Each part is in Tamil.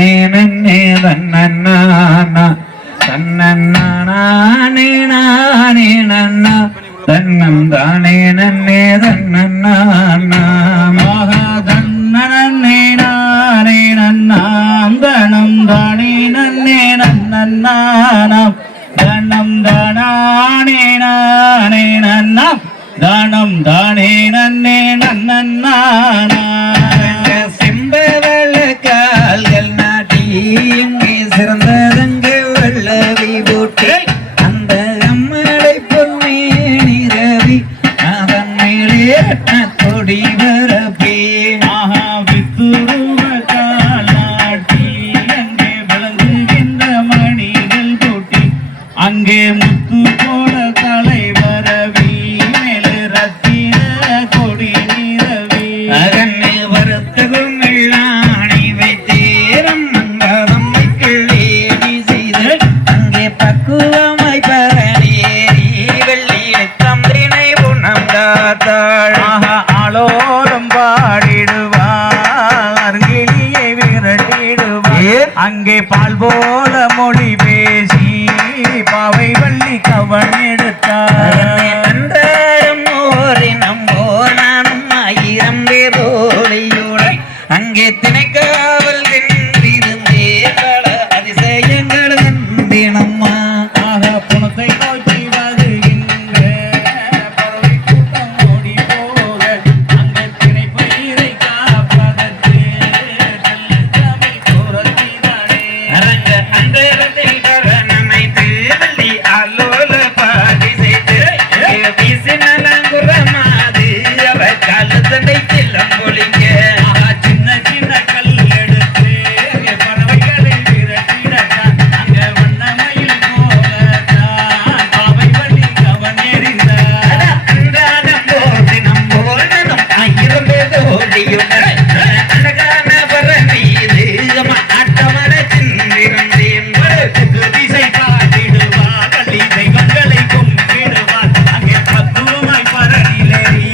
தானே நன்னே தன்னண்ணா தன்னண்ணானே நானே நன்னா தன்னம் தானே நன்னே தன்னண்ணா தன்னே நானே நன்னாம் தனம் தானே நன்னே நன்னானாம் தனம் தானே நானே நன்னாம் தானம் தானே நன்னே நன்னானா செம்பவள கால்கள் நாட்டி இங்கே சிறந்ததங்கு வல்லவி போட்டி அந்த அம்மளை பொன்னே நிரவி அதன் மேலே கொடி வரப்பே ஆஹா வித்துருவ கால் நாட்டி அங்கே விளங்குகின்ற மணிகள் போட்டி அங்கே முத்து போல தலை வரவி மேலே ரத்தின கொடி நிரவி அகன்னு வருத்தகும் வெள்ளாணி வைத்தேரம் மங்கதம்மை கிள்ளேடி செய்து அங்கே பக்குவமாய் பரநேரி வெள்ளியை தம்பினை உணம் காத்தாள் ஆளோரம் பாடிடுவார் அருகிலியை விரட்டிடுவார் அங்கே பால் போல மொழி பேசி பாவை வள்ளி கவன் எடுத்தார் நன்றாரும் ஓரினம் போனானும் ஆயிரம் பேரோலையோடு அங்கே திணைக்காவல் வென்றிருந்தே பல அதிசயங்கள் தினம்மா ஆக புனத்தை நோக்கி வருகின்ற பறவை கூட்டம் ஓடி போக அங்கே திணை பயிரை காப்பதற்கு தமிழ் கோரத்தினானே அரங்க அந்தரத்தை கரணமைத்து வள்ளி ஆலோல பாடி செய்து வீசி நலங்குறமாது அவ காலத்தண்டை செல்லம் பொழிங்க சின்ன சின்ன கல் எடுத்து பறவைகளை விரட்டிடத்தான் அங்க வண்ணமயில் போகத்தான் பாவை வள்ளி கவன் எறிந்தார் அன்றாடம் போது நம்போனும் ஆயிரம் பேரோடியும் அழகான பற மீது ஆட்டமர சிந்திருந்தேன் திசை காட்டிடுவா வள்ளி தெய்வங்களை கும்பிடுவார் அங்கே பக்குவமாய் பரநிலேறி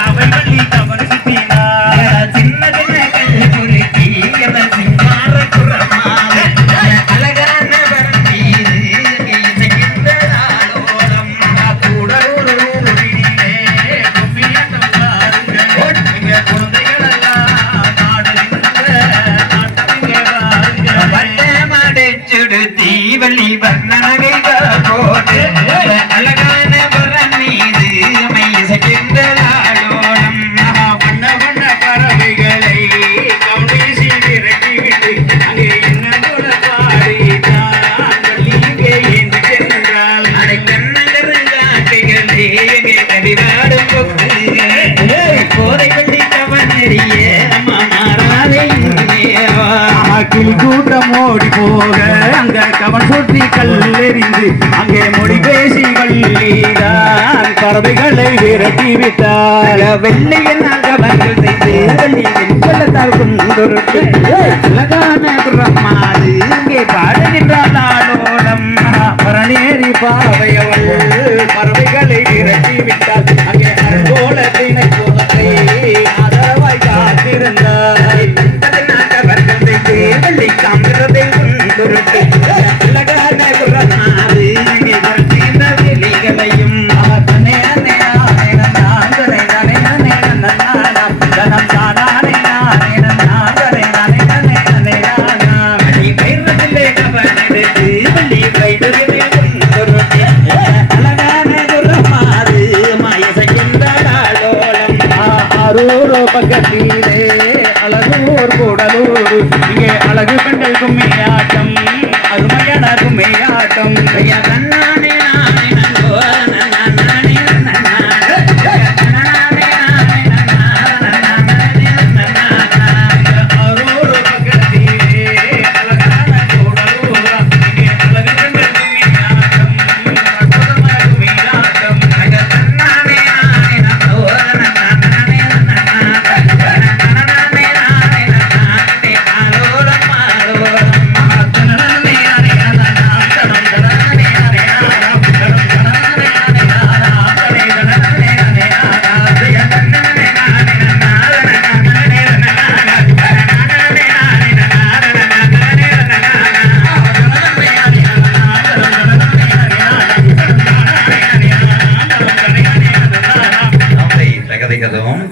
அவை வள்ளி கவன் சுத்தினார் சின்ன சின்ன கல் குலுக்கி எவர் சிங்கார குரமாக அழகான பற மீது இசைக்கின்ற ஆலோலம் கூடலூர் ஊரிலே கும்பியாட்டம் பாருங்கள் இங்க குழந்தைகள் எல்லாம் நாடுகின்ற நாட்டம் இங்கே பாருங்கள் வட்டமடைச்சுடுத்தி வள்ளி வண்ணனகை போது அழகான பரன் மீது அமை இசைக்கின்ற ஆலோலம் வண்ண வண்ண பறவைகளை கவுனீசி விரட்டிவிட்டு அங்கே என்ன போல பாடித்தான் வள்ளி இங்கே ஏந்தி சென்றாள் அடைக்கண்ணங்கருங்காட்டைகளே எங்கே கதிராடும் கோரை வள்ளி கவன் எறிய அம்மா மாறாதே கிளி கூட்டம் ஓடி போக அங்க கவன் சுற்றி கல்லெறிந்து அங்கே மொழி பேசி வள்ளிதான் பறவைகளை விரட்டி விட்டார் வெள்ளையன் கவர்கள் செய்து வள்ளி வெண்கலத்தால் கொண்டொருட்டு அழகான பிரம்மாது அங்கே பாடுகின்றாள் ஆலோலம் பரநேரி பாவையவள் பறவைகளை விரட்டி விட்டார் அங்கே அன்போல திணை போதை ஆதரவாய் காத்திருந்தார் வள்ளி காமிரதை கொண்டொருட்டு அழகான குரமாறு அங்கே வருகின்ற வெளிகளையும் தனே நானே நானே நானே நானே தனம் தானே நானே நானே நானே நானே நானே வள்ளி வைரத்திலே கவன் எடுத்து வள்ளி வைரத்திலே கொண்டொருட்டு அழகான குரமாறு மாயசைக்கின்ற ஆலோலம் ஆரூரோ பக்கத்திலே அழகூர் கூடலூர் இங்கே அழகு பெண்கள் கும்மியாட்டம் அருமையான கும்மியாட்டம் தன்னானே நானே நங்கோ நன்னானே நன்னானே அரூர் பக்கத்திலே அழகான கூடலூர் இங்கே அழகு பெண்கள் கும்மியாட்டம் அற்புதமான கும்மியாட்டம் தன்னானே நானே நங்கோ நன்னானே நன்னானே தரிகதவும்